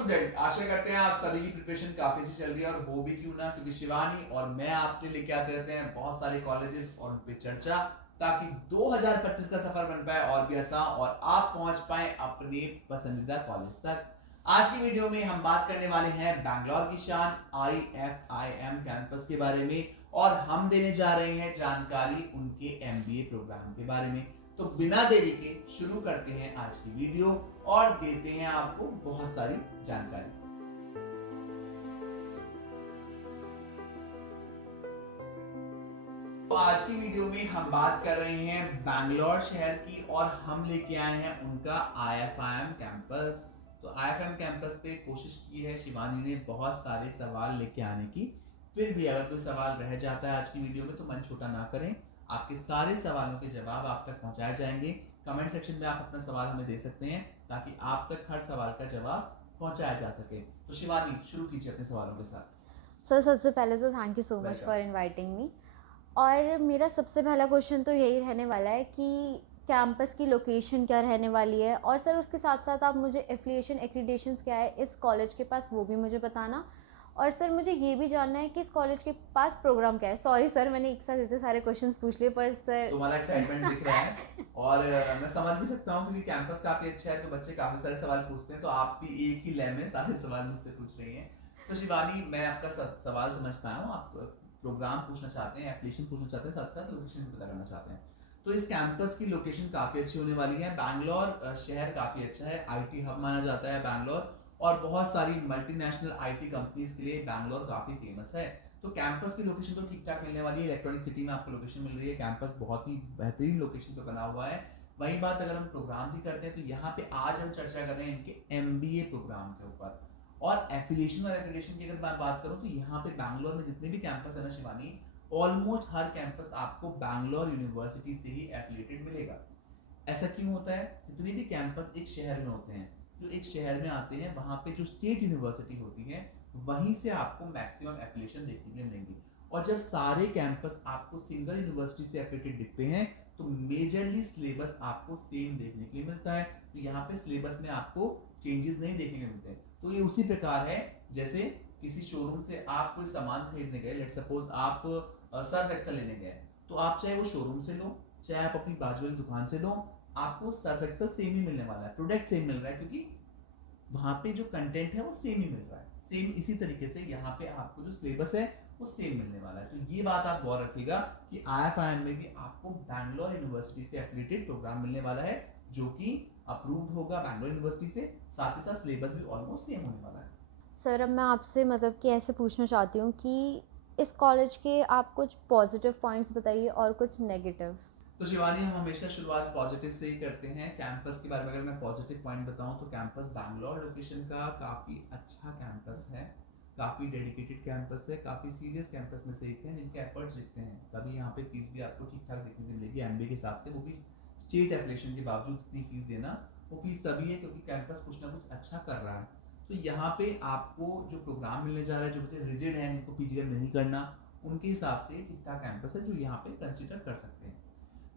Student, आशा करते हैं आप सभी की प्रिपरेशन काफी अच्छी चल रही है और वो भी क्यों ना, क्योंकि शिवानी और मैं आपके लेके आते रहते हैं बहुत सारे कॉलेजेस और उन पे चर्चा, ताकि 2025 का सफर बन पाए और भी आसान और आप पहुंच पाए अपने पसंदीदा कॉलेज तक। आज की वीडियो में हम बात करने वाले हैं बैंगलोर की शान IFIM कैंपस के बारे में, और हम देने जा रहे हैं जानकारी उनके MBA प्रोग्राम के बारे में। तो बिना देरी के शुरू करते हैं आज की वीडियो और देते हैं आपको बहुत सारी जानकारी। तो आज की वीडियो में हम बात कर रहे हैं बैंगलोर शहर की, और हम लेके आए हैं उनका IFIM कैंपस। तो IFIM कैंपस पे कोशिश की है शिवानी ने बहुत सारे सवाल लेके आने की। फिर भी अगर कोई सवाल रह जाता है आज की वीडियो में तो मन छोटा ना करें, आपके सारे सवालों के जवाब आप तक पहुंचाए जाएंगे। कमेंट सेक्शन में आप अपना सवाल हमें दे सकते हैं ताकि आप तक हर सवाल का जवाब पहुंचाया जा सके। तो शिवानी शुरू कीजिए अपने सवालों के साथ। सर सबसे पहले तो thank you so much for inviting me. और मेरा सबसे पहला क्वेश्चन तो यही रहने वाला है कि कैंपस की लोकेशन क्या रहने वाली है, और सर उसके साथ साथ आप मुझे एफिलिएशन एक्रीडेशंस क्या है इस कॉलेज के पास वो भी मुझे बताना। और सर मुझे ये भी जानना है कि इस कॉलेज के पास प्रोग्राम क्या है। सॉरी सर, मैंने एक साथ इतने सारे क्वेश्चंस पूछ लिए, पर सर तुम्हारा एक्साइटमेंट दिख रहा है और मैं समझ भी सकता हूँ क्योंकि कैंपस काफी अच्छा है तो बच्चे काफी सारे सवाल पूछते हैं, तो आप भी एक ही लय में सारे सवाल मुझसे पूछ रही हैं। तो शिवानी, मैं आपका सवाल समझ पाया हूँ। आप प्रोग्राम पूछना चाहते हैं, एप्लीकेशन पूछना चाहते हैं, साथ साथ लोकेशन भी पता करना चाहते हैं। तो इस कैंपस की लोकेशन काफी अच्छी होने वाली है। बैंगलोर शहर काफी अच्छा है, IT हब माना जाता है बैंगलोर, और बहुत सारी मल्टीनेशनल IT कंपनीज के लिए बैंगलोर काफी फेमस है। तो कैंपस की लोकेशन तो ठीक ठाक मिलने वाली है। इलेक्ट्रॉनिक सिटी में आपको लोकेशन मिल रही है। कैंपस बहुत ही बेहतरीन लोकेशन पे बना हुआ है। वही बात अगर हम प्रोग्राम की करते हैं तो यहाँ पे आज हम चर्चा कर रहे हैं इनके MBA प्रोग्राम के ऊपर। और एफिलिएशन और एक्रेडिटेशन की अगर मैं बात करूँ तो यहाँ पे बैंगलोर में जितने भी कैंपस है ना शिवानी, ऑलमोस्ट हर कैंपस आपको बैंगलोर यूनिवर्सिटी से ही एफिलिएटेड मिलेगा। ऐसा क्यों होता है? जितने भी कैंपस एक शहर में होते हैं, जो एक शहर में आते हैं वहाँ पे जो स्टेट यूनिवर्सिटी होती है वहीं से आपको मैक्सिमम एफिलिएशन देखने को मिलेंगी। और जब सारे कैंपस आपको सिंगल यूनिवर्सिटी से एफिलिएटेड दिखते हैं तो मेजरली सिलेबस आपको सेम देखने के लिए मिलता है। तो यहाँ पे सिलेबस में आपको चेंजेस नहीं देखने को मिलते। तो ये उसी प्रकार है जैसे किसी शोरूम से आप कोई सामान खरीदने गए, लेट सपोज आप सर्फ एक्सेल लेने गए, तो आप चाहे वो शोरूम से लो चाहे आप अपनी बाजू वाली दुकान से लो, आपको सर्फ एक्सेल सेम ही मिलने वाला है, प्रोडक्ट सेम मिल रहा है, क्योंकि वहाँ पे जो कंटेंट है वो सेम ही मिल रहा है। सेम इसी तरीके से यहाँ पे आपको जो सिलेबस है वो सेम मिलने वाला है। तो ये बात आप गौर रखिएगा कि IFIM में भी आपको बैंगलोर यूनिवर्सिटी से एफिलिएटेड प्रोग्राम मिलने वाला है, जो कि अप्रूव्ड होगा बैंगलोर यूनिवर्सिटी से। साथ ही साथ सिलेबस भी ऑलमोस्ट सेम होने वाला है। सर अब मैं आपसे मतलब कि ऐसे पूछना चाहती हूँ कि इस कॉलेज के आप कुछ पॉजिटिव पॉइंट्स बताइए और कुछ नेगेटिव। तो शिवानी, हम हमेशा शुरुआत पॉजिटिव से ही करते हैं। कैंपस के बारे में अगर मैं पॉजिटिव पॉइंट बताऊं तो कैंपस बैंगलोर लोकेशन का काफ़ी अच्छा कैंपस है, काफ़ी डेडिकेटेड कैंपस है, काफ़ी सीरियस कैंपस में से एक है जिनके एफर्ट्स दिखते हैं। तभी यहाँ पे फीस भी आपको ठीक ठाक देखने को मिलेगी MBA के हिसाब से, वो भी स्टेट एप्लीकेशन के बावजूद इतनी फीस देना, वो फीस तभी है क्योंकि कैंपस कुछ ना कुछ अच्छा कर रहा है। तो यहाँ पे आपको जो प्रोग्राम मिलने जा रहा है, जो बच्चे रिजिड हैं उनको PGM नहीं करना, उनके हिसाब से ठीक ठाक कैंपस है जो यहाँ पे कंसिडर कर सकते हैं।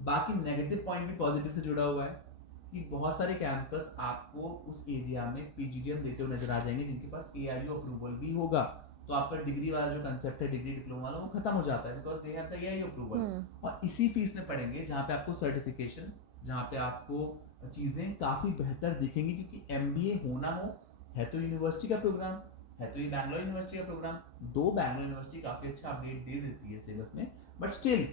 बाकी नेगेटिव पॉइंट भी पॉजिटिव से जुड़ा हुआ है कि बहुत सारे कैंपस आपको उस एरिया में PGDM देते हुए नजर आ जाएंगे जिनके पास AIU अप्रूवल भी होगा। तो आपका डिग्री वाला जो कंसेप्ट है, डिग्री डिप्लोमा वाला, वो खत्म हो जाता है because they have the AIU approval. और इसी फीस में पढ़ेंगे जहाँ पे आपको सर्टिफिकेशन, जहाँ पे आपको चीज़ें काफ़ी बेहतर दिखेंगी, क्योंकि MBA होना हो, है तो यूनिवर्सिटी का प्रोग्राम, है तो ये बैंगलोर यूनिवर्सिटी का प्रोग्राम। दो बैंगलोर यूनिवर्सिटी काफ़ी अच्छा अपडेट दे देती है सिलेबस में, बट स्टिल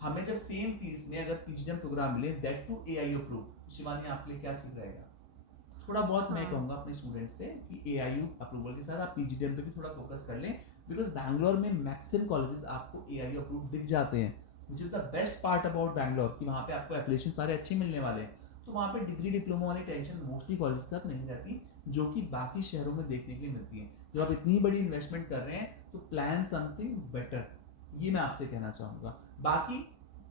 हमें जब सेम फीस में अगर PGDM प्रोग्राम मिले, that to AIU approve, Shivani आपके लिए क्या ठीक रहेगा? थोड़ा बहुत मैं कहूँगा अपने स्टूडेंट से कि AIU अप्रूवल के साथ आप PGDM पे भी थोड़ा फोकस कर लें, बिकॉज बैंगलोर में मैक्सिमम कॉलेजेस आपको AIU अप्रूव दिख जाते हैं, which is the best part about Bangalore कि वहाँ पे आपको एप्लीकेशन सारे अच्छे मिलने वाले हैं। तो वहाँ पे डिग्री डिप्लोमा वाली टेंशन मोस्टली कॉलेज के साथ नहीं रहती, जो कि बाकी शहरों में देखने के लिए मिलती है। जब आप इतनी बड़ी इन्वेस्टमेंट कर रहे हैं तो प्लान समथिंग बेटर, ये मैं आपसे कहना चाहूँगा। बाकी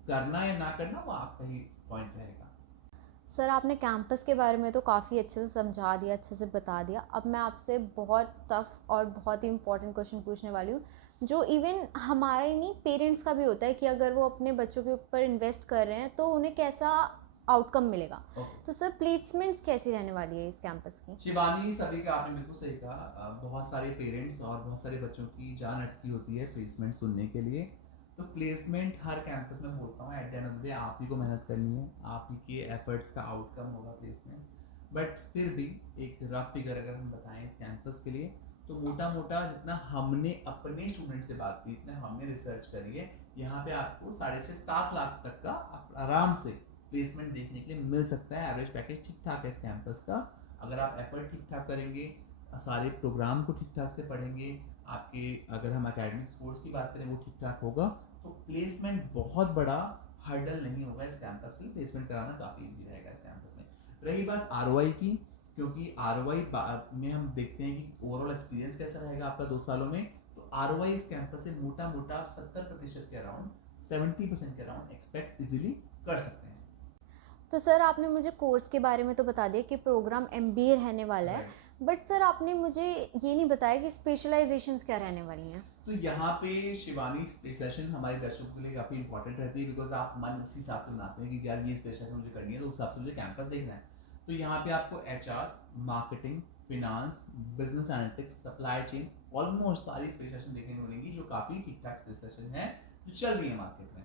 करना या ना करना वो आपका ही पॉइंट रहेगा। सर आपने कैंपस के बारे में तो काफ़ी अच्छे से समझा दिया, अच्छे से बता दिया। अब मैं आपसे बहुत टफ और बहुत ही इंपॉर्टेंट क्वेश्चन पूछने वाली हूँ, जो इवन हमारे नहीं पेरेंट्स का भी होता है कि अगर वो अपने बच्चों के ऊपर इन्वेस्ट कर रहे हैं तो उन्हें कैसा आउटकम मिलेगा। ओके तो सर प्लेसमेंट्स कैसी रहने वाली है इस कैंपस की? शिवानी, सभी का आपने बिल्कुल सही कहा। बहुत सारे पेरेंट्स और बहुत सारे बच्चों की जान अटकी होती है प्लेसमेंट सुनने के लिए। तो प्लेसमेंट हर कैंपस में बोलता हूँ, at the end of the day आप ही को मेहनत करनी है, आप ही के एफर्ट्स का आउटकम होगा प्लेसमेंट। बट फिर भी एक रफ फिगर अगर हम बताएं इस कैंपस के लिए, तो मोटा मोटा जितना हमने अपने स्टूडेंट से बात की, इतना हमने रिसर्च करी है, यहाँ पे आपको 6.5 से 7 लाख तक का आप आराम से प्लेसमेंट देखने के लिए मिल सकता है। एवरेज पैकेज ठीक ठाक है इस कैंपस का। अगर आप एफर्ट ठीक ठाक करेंगे, सारे प्रोग्राम को ठीक ठाक से पढ़ेंगे, आपके अगर हम एकेडमिक स्कोर्स की बात करें वो ठीक ठाक होगा, तो प्लेसमेंट बहुत बड़ा हर्डल नहीं होगा इस कैंपस के लिए। प्लेसमेंट कराना काफ़ी ईजी रहेगा इस कैंपस में। रही बात आर की, क्योंकि आर में हम देखते हैं कि ओवरऑल एक्सपीरियंस कैसा रहेगा आपका 2 सालों में, तो आर इस कैंपस से मोटा मोटा 70% के अराउंड, 70% के अराउंड एक्सपेक्ट इजीली कर सकते हैं। तो सर आपने मुझे कोर्स के बारे में तो बता दिया कि प्रोग्राम एमबीए रहने वाला है, बट सर आपने मुझे ये नहीं बताया कि स्पेशलाइजेशंस क्या रहने वाली हैं। तो यहाँ पे शिवानी स्पेशलाइजेशन हमारे दर्शकों के लिए काफ़ी इंपॉर्टेंट रहती है, बिकॉज आप मन उसी हिसाब से बनाते हैं कि यार ये स्पेशलाइजेशन मुझे करनी है, तो उस हिसाब से मुझे कैंपस देखना है। तो यहाँ पे आपको HR, marketing, finance, business analytics, supply chain, almost सारी स्पेशलाइजेशन देखने को मिलेंगी जो काफ़ी ठीक ठाक स्पेशलाइजेशन है जो चल रही है मार्केट में।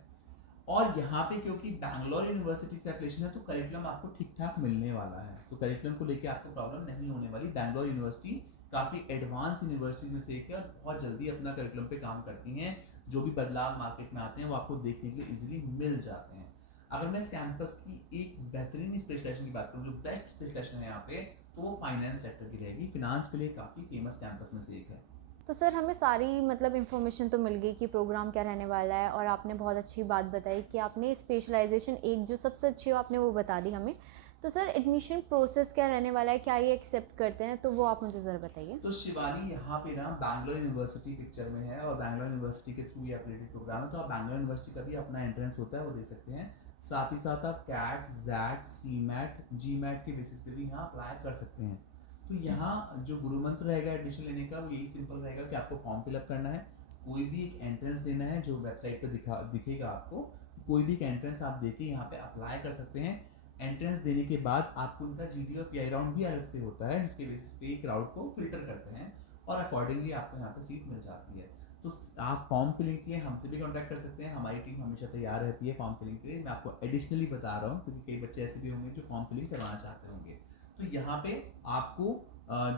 और यहाँ पे क्योंकि बैंगलोर यूनिवर्सिटी से एफिलिएशन है, तो करिकुलम आपको ठीक ठाक मिलने वाला है, तो करिकुलम को लेके आपको प्रॉब्लम नहीं होने वाली। बैंगलोर यूनिवर्सिटी काफ़ी एडवांस यूनिवर्सिटीज में से एक है और बहुत जल्दी अपना करिकुलम पे काम करती हैं। जो भी बदलाव मार्केट में आते हैं वो आपको देखने के लिए इजीली मिल जाते हैं। अगर मैं इस कैंपस की एक बेहतरीन स्पेशलाइजेशन की बात करूँ, जो बेस्ट स्पेशलाइजेशन है यहाँ पे, तो वो फाइनेंस सेक्टर की रहेगी। फिनांस के लिए काफ़ी फेमस कैंपस में से एक है। तो सर हमें सारी मतलब इन्फॉर्मेशन तो मिल गई कि प्रोग्राम क्या रहने वाला है, और आपने बहुत अच्छी बात बताई कि आपने स्पेशलाइजेशन एक जो सबसे अच्छी हो आपने वो बता दी हमें। तो सर एडमिशन प्रोसेस क्या रहने वाला है, क्या ये एक्सेप्ट करते हैं, तो वो आप मुझे ज़रा बताइए। तो शिवानी, यहाँ पे ना बैंगलोर यूनिवर्सिटी पिक्चर में है और बैंगलोर यूनिवर्सिटी के थ्रू ये अपग्रेडेड प्रोग्राम है, तो आप बैंगलोर यूनिवर्सिटी का भी अपना एंट्रेंस होता है वो दे सकते हैं। साथ ही साथ आप कैट, जैट, सी मैट, जी मैट के बेसिस पे भी यहाँ अप्लाई कर सकते हैं। तो यहाँ जो गुरु मंत्र रहेगा एडमिशन लेने का वो यही सिंपल रहेगा कि आपको फॉर्म फिलअप करना है, कोई भी एक एंट्रेंस देना है जो वेबसाइट पर दिखेगा आपको, कोई भी एक एंट्रेंस आप देके यहाँ पे अप्लाई कर सकते हैं। एंट्रेंस देने के बाद आपको उनका जीडी और पीआई राउंड भी अलग से होता है, जिसके बेसिस पे क्राउड को फिल्टर करते हैं और अकॉर्डिंगली आपको यहाँ पे सीट मिल जाती है। तो आप फॉर्म फिलिंग के लिए हमसे भी कॉन्टैक्ट कर सकते हैं, हमारी टीम हमेशा तैयार रहती है फॉर्म फिलिंग के लिए। मैं आपको एडिशनली बता रहा हूँ क्योंकि कई बच्चे ऐसे भी होंगे जो फॉर्म फिलिंग करवाना चाहते होंगे। तो यहाँ पे आपको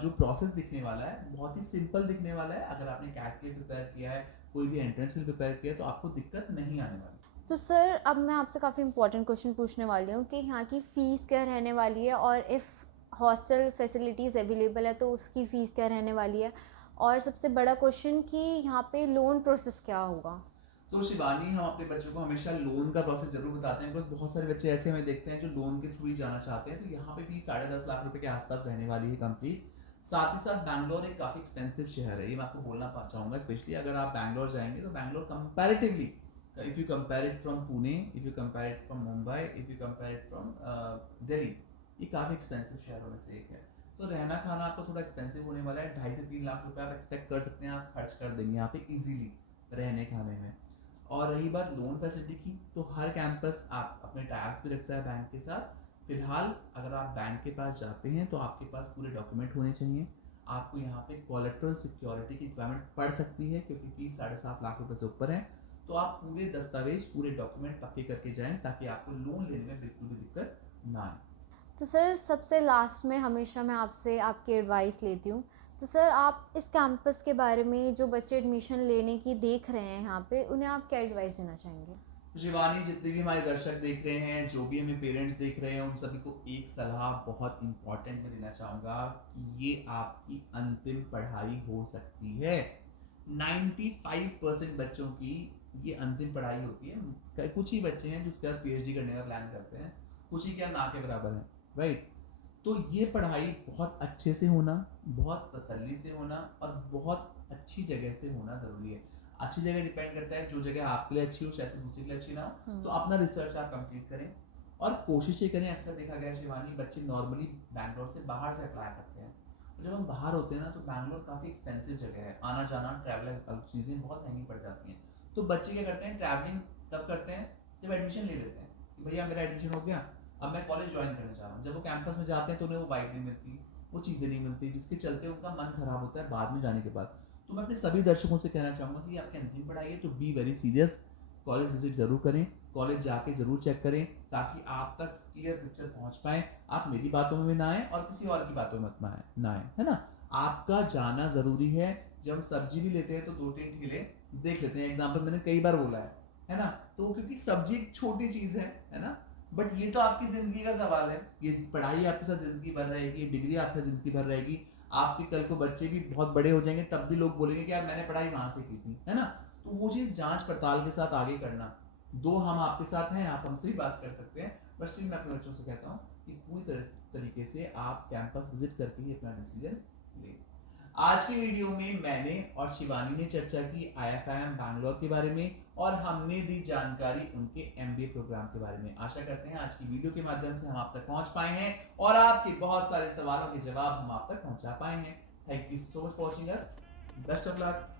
जो प्रोसेस दिखने वाला है बहुत ही सिंपल दिखने वाला है। अगर आपने कैट के लिए प्रिपेयर किया है, कोई भी एंट्रेंस के लिए प्रिपेयर किया है, तो आपको दिक्कत नहीं आने वाली। तो सर अब मैं आपसे काफ़ी इंपॉर्टेंट क्वेश्चन पूछने वाली हूँ कि यहाँ की फ़ीस क्या रहने वाली है, और इफ़ हॉस्टल फैसिलिटीज़ अवेलेबल है तो उसकी फ़ीस क्या रहने वाली है, और सबसे बड़ा क्वेश्चन कि यहाँ पे लोन प्रोसेस क्या होगा। तो शिवानी, हम अपने बच्चों को हमेशा लोन का प्रोसेस जरूर बताते हैं, बिकॉज बहुत सारे बच्चे ऐसे हमें देखते हैं जो लोन के थ्रू ही जाना चाहते हैं। तो यहाँ पे फीस 10.5 लाख रुपए के आसपास रहने वाली है कंप्लीट। साथ ही साथ बैंगलोर एक काफ़ी एक्सपेंसिव शहर है, ये मैं आपको बोलना चाहूँगा। स्पेशली अगर आप बैंगलोर जाएंगे तो Bangalore comparatively, if you compare it from Pune, if you compare it from Mumbai, if you compare it from Delhi, ये काफ़ी एक्सपेंसिव शहरों में से एक है। तो रहना खाना आपको थोड़ा एक्सपेंसिव होने वाला है। 2.5 से 3 लाख रुपए आप एक्सपेक्ट कर सकते हैं, आप खर्च कर देंगे यहाँ पे इजीली रहने खाने में। और रही बात लोन फैसिलिटी की, तो हर कैंपस आप अपने टाइप्स भी रखता है बैंक के साथ। फिलहाल अगर आप बैंक के पास जाते हैं तो आपके पास पूरे डॉक्यूमेंट होने चाहिए। आपको यहाँ पे कोलेट्रल सिक्योरिटी की रिक्वायरमेंट पड़ सकती है क्योंकि फीस 7.5 लाख रुपए से ऊपर है। तो आप पूरे दस्तावेज, पूरे डॉक्यूमेंट पक्के करके जाएं ताकि आपको लोन लेने में बिल्कुल भी दिक्कत ना आए। तो सर सबसे लास्ट में हमेशा मैं आपसे आपकी एडवाइस लेती हूँ, तो सर आप इस कैंपस के बारे में जो बच्चे एडमिशन लेने की देख रहे हैं यहाँ पे, उन्हें आप क्या एडवाइस देना चाहेंगे। शिवानी, जितने भी हमारे दर्शक देख रहे हैं, जो भी हमें पेरेंट्स देख रहे हैं, उन सभी को एक सलाह बहुत इंपॉर्टेंट मैं देना चाहूँगा कि ये आपकी अंतिम पढ़ाई हो सकती है। 95% बच्चों की ये अंतिम पढ़ाई होती है। कुछ ही बच्चे हैं जो उसके बाद पीएचडी करने का प्लान करते हैं, कुछ ही क्या ना के बराबर हैं, राइट। तो ये पढ़ाई बहुत अच्छे से होना, बहुत तसल्ली से होना और बहुत अच्छी जगह से होना ज़रूरी है। अच्छी जगह डिपेंड करता है, जो जगह आपके लिए अच्छी हो शायद दूसरे के लिए अच्छी ना हो। तो अपना रिसर्च आप कंप्लीट करें और कोशिशें करें। अक्सर देखा गया शिवानी, बच्चे नॉर्मली बैंगलोर से बाहर से अप्लाई करते हैं। जब हम बाहर होते हैं ना तो बैंगलोर काफ़ी एक्सपेंसिव जगह है, आना जाना ट्रैवल चीज़ें बहुत महंगी पड़ जाती हैं। तो बच्चे क्या करते हैं, ट्रैवलिंग तब करते हैं जब एडमिशन ले लेते हैं कि भैया मेरा एडमिशन हो गया, अब मैं कॉलेज ज्वाइन करने जा रहा हूँ, जब वो कैंपस में जाते हैं तो उन्हें वो वाइब नहीं मिलती, वो चीज़ें नहीं मिलती, जिसके चलते उनका मन खराब होता है बाद में जाने के बाद। तो मैं अपने सभी दर्शकों से कहना चाहूँगा कि आपके अंतिम पढ़ाई है तो be very serious, college visit ज़रूर करें, कॉलेज जाके ज़रूर चेक करें ताकि आप तक क्लियर पिक्चर पहुँच पाएँ, आप मेरी बातों में भी ना आएँ और किसी और की बातों में मत ना आएँ, है ना? आपका जाना ज़रूरी है। जब हम सब्जी भी लेते हैं तो 2-3 ठेले देख लेते हैं, एग्जाम्पल मैंने कई बार बोला है ना? तो क्योंकि सब्जी एक छोटी चीज़ है ना? बट ये तो आपकी ज़िंदगी का सवाल है, ये पढ़ाई आपके साथ ज़िंदगी भर रहेगी, ये डिग्री आपके साथ ज़िंदगी भर रहेगी, आपके कल को बच्चे भी बहुत बड़े हो जाएंगे तब भी लोग बोलेंगे कि यार मैंने पढ़ाई वहाँ से की थी, है ना? तो वो चीज़ जांच पड़ताल के साथ आगे करना। दो हम आपके साथ हैं, आप हमसे भी बात कर सकते हैं, बस स्टिल मैं अपने बच्चों से कहता हूँ कि पूरी तरीके से आप कैंपस विजिट करके ही अपना डिसीजन लें। आज की वीडियो में मैंने और शिवानी ने चर्चा की IFIM बैंगलोर के बारे में और हमने दी जानकारी उनके MBA प्रोग्राम के बारे में। आशा करते हैं आज की वीडियो के माध्यम से हम आप तक पहुंच पाए हैं और आपके बहुत सारे सवालों के जवाब हम आप तक पहुंचा पाए हैं। Thank you so much for watching us. Best of luck.